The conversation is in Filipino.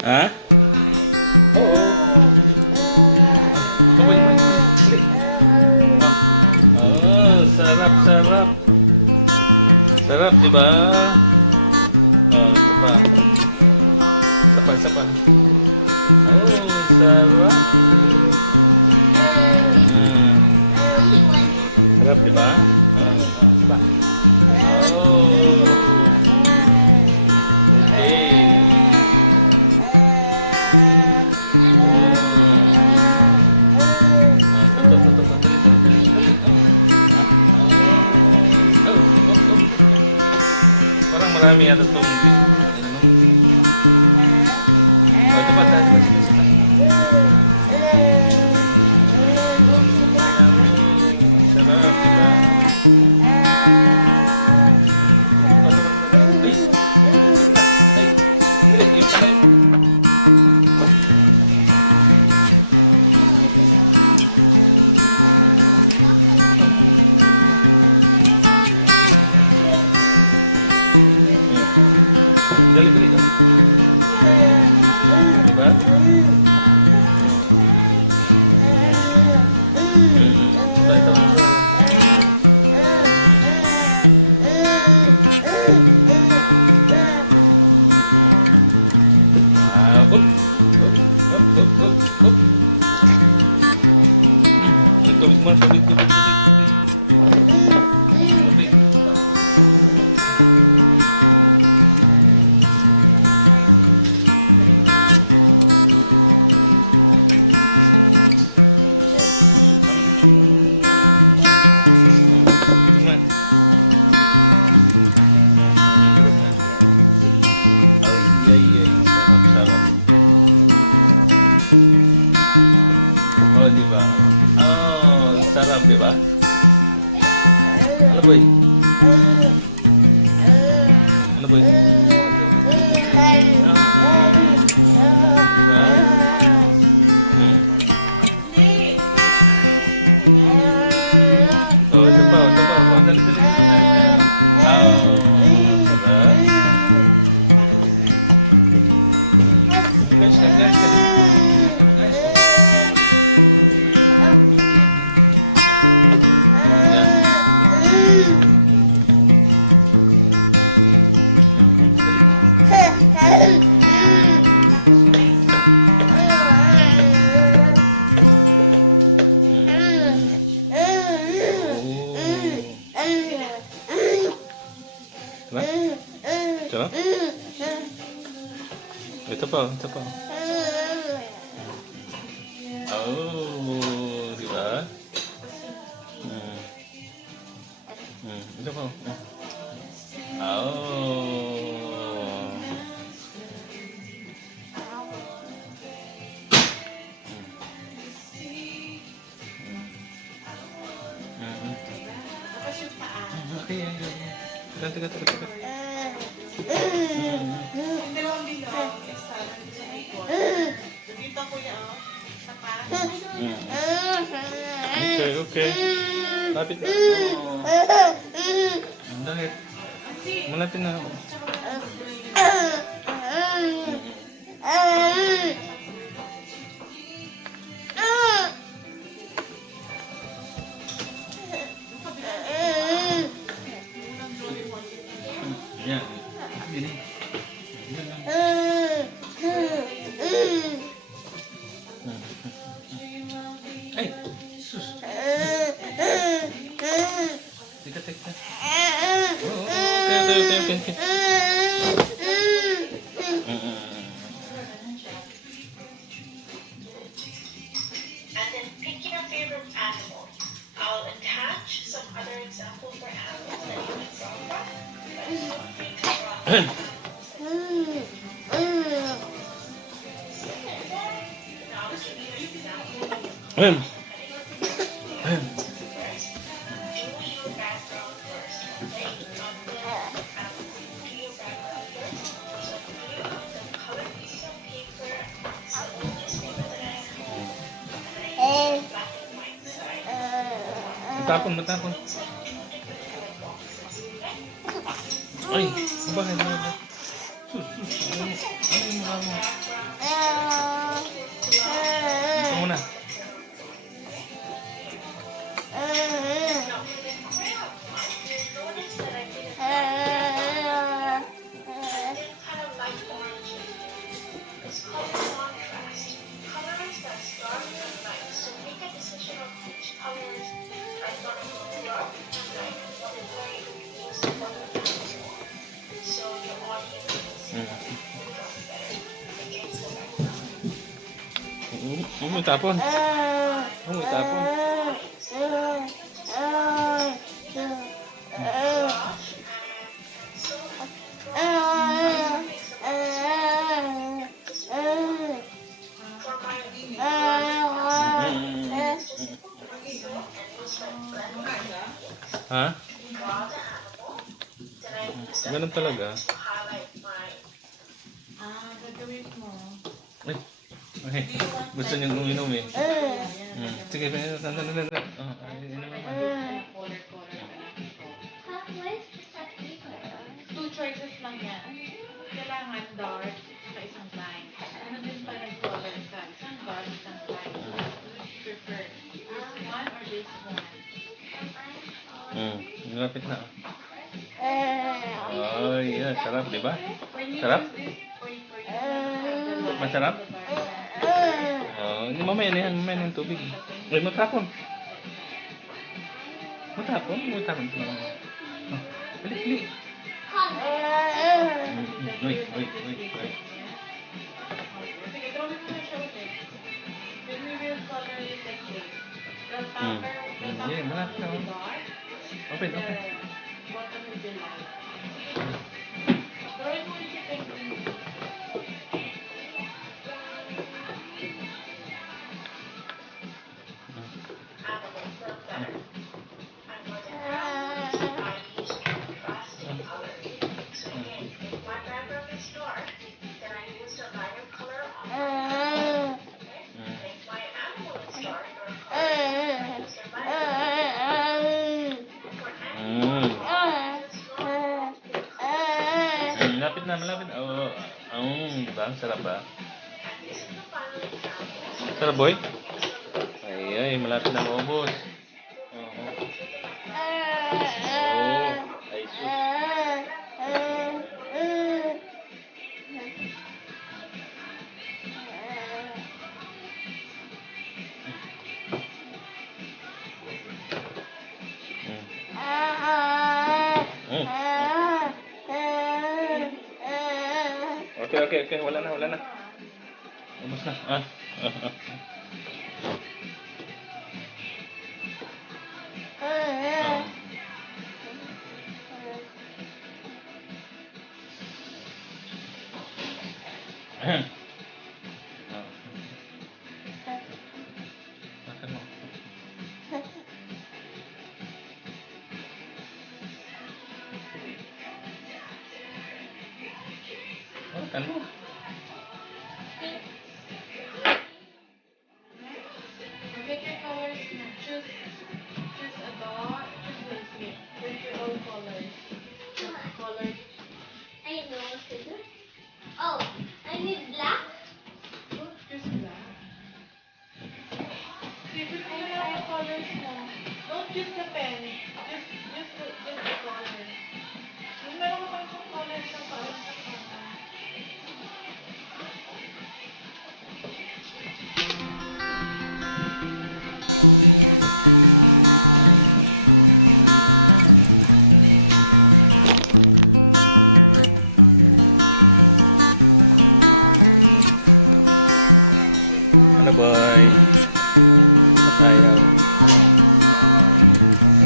Ha? Oh, sarap, sarap. Sarap, di ba? Sapa, sapa. Oh, sarap. Sarap, di ba? Marami yan. Sarap? Ito pa, ito pa. Oh, di ba? Ito pa. Oh. Okay, ganti, ganti, ganti. Dalawang bilog. Isa, nandun sa may court. Dito ko yan. Sapa. Okay, okay. Lapit na. Oh. Dahil. Malapit na. Yan. Ini. Ay, sus. Teka, teka. Oh, okay, okay, okay, okay. And then pick your favorite animal. I'll attach some other examples for animals that you can draw from. But feel free to draw animals that you now I'll give you an example of cutting first. Do your background first, okay? Do your background first. So the color pieces of paper, someone is favorite an animal. And then I use the black and white side. Matapon, matapon. Ay, bahay mo. Sus, sus. Ay, mama. Ito muna. Now, for the crayon one, you'll notice that I didn't kind of like orange. It's called contrast. Colors that's dark and light. So make a decision of which colors are going to be dark and light and what color you use in front of the animal. So your audience can see what they draw better against the background. Tapon. Tapon. Ha? Ganun talaga. Gagawin mo. Ay, gusto niyo uminom eh. Sige, inom Two choices lang yan. Kailangan dark sa isang line. Ano din pa nag-color ka? Isang dark, isang light. Which prefer? This one or this one? Malapit na. Oh, yeah. Sarap, di ba? Sarap? Masarap? Hindi, mamaya na yan. Mamaya na yung tubig. Ay, matapon. Matapon? Matapon. Balik. Wait. Sige, drawing mo na siya ulit. Then we will color it like this. The topper Yeah, malapit na. will be dark. Open. The bottom will be light. Drawing mo ulit yung painting. Animals look better. And what happens is I use contrasting colors. So again, if my background is dark, then I use a lighter color on my background. Okay? And if my animal is dark or color, I use a lighter color. For animals, Malapit na. Oo. Diba? Sarap ba? and this is the final example. Sarap, boy? Ay, malapit na maubos. Oo. Ay, sus. Okay. Wala na. Ubus na. Makan mo. Makan mo. Pick your colors na. Choose a dot. Choose this way. Pick your own colors. Color. I know what to do. Oh, I need black. Choose black. See, pick mo na yung colors mo. Don't use the pen. Just the color. Kung meron ka pang colors na parang sa Thank you.